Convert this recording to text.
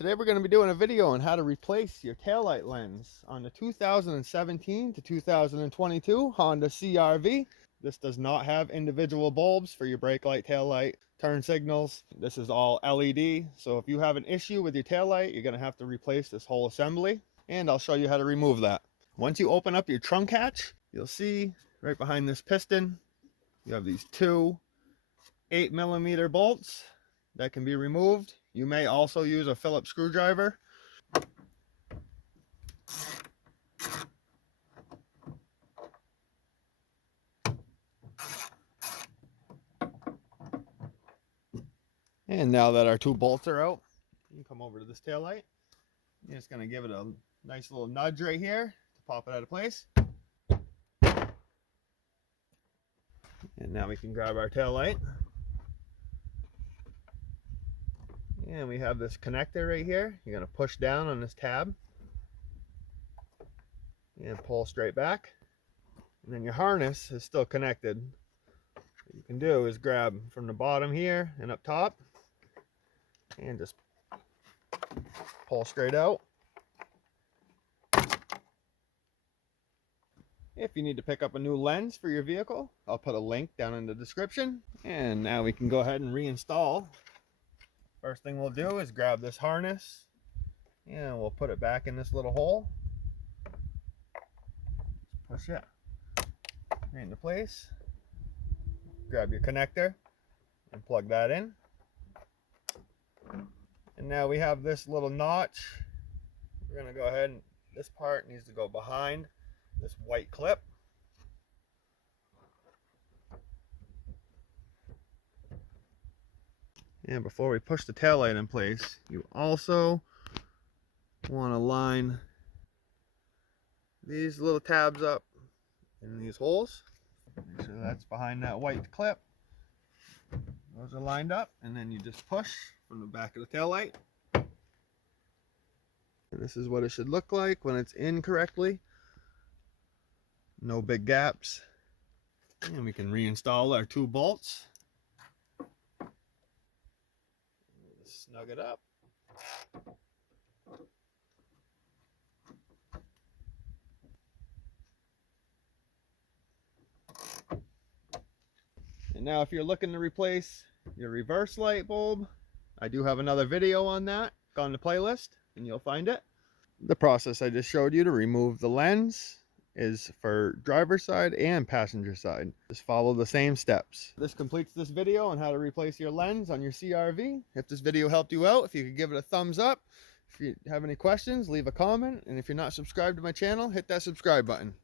Today we're going to be doing a video on how to replace your taillight lens on the 2017 to 2022 Honda CRV. This does not have individual bulbs for your brake light, taillight, turn signals. This is all LED. So if you have an issue with your taillight, you're going to have to replace this whole assembly. And I'll show you how to remove that. Once you open up your trunk hatch, you'll see right behind this piston, you have these two 8mm bolts that can be removed. You may also use a Phillips screwdriver. And now that our two bolts are out, you can come over to this taillight. You're just going to give it a nice little nudge right here to pop it out of place. And now we can grab our taillight. And we have this connector right here. You're going to push down on this tab and pull straight back. And then your harness is still connected. What you can do is grab from the bottom here and up top and just pull straight out. If you need to pick up a new lens for your vehicle, I'll put a link down in the description. And now we can go ahead and reinstall. First thing we'll do is grab this harness and we'll put it back in this little hole. Push it right into place. Grab your connector and plug that in. And now we have this little notch. We're going to go ahead and this part needs to go behind this white clip. And before we push the taillight in place, you also want to line these little tabs up in these holes. Make sure that's behind that white clip. Those are lined up, and then you just push from the back of the taillight. And this is what it should look like when it's in correctly. No big gaps. And we can reinstall our two bolts. Snug it up. And now if you're looking to replace your reverse light bulb, I do have another video on that. Go on the playlist and you'll find it. The process I just showed you to remove the lens is for driver's side and passenger side. Just follow the same steps. This completes this video on how to replace your lens on your CRV. If this video helped you out, if you could give it a thumbs up. If you have any questions, leave a comment. And if you're not subscribed to my channel, hit that subscribe button.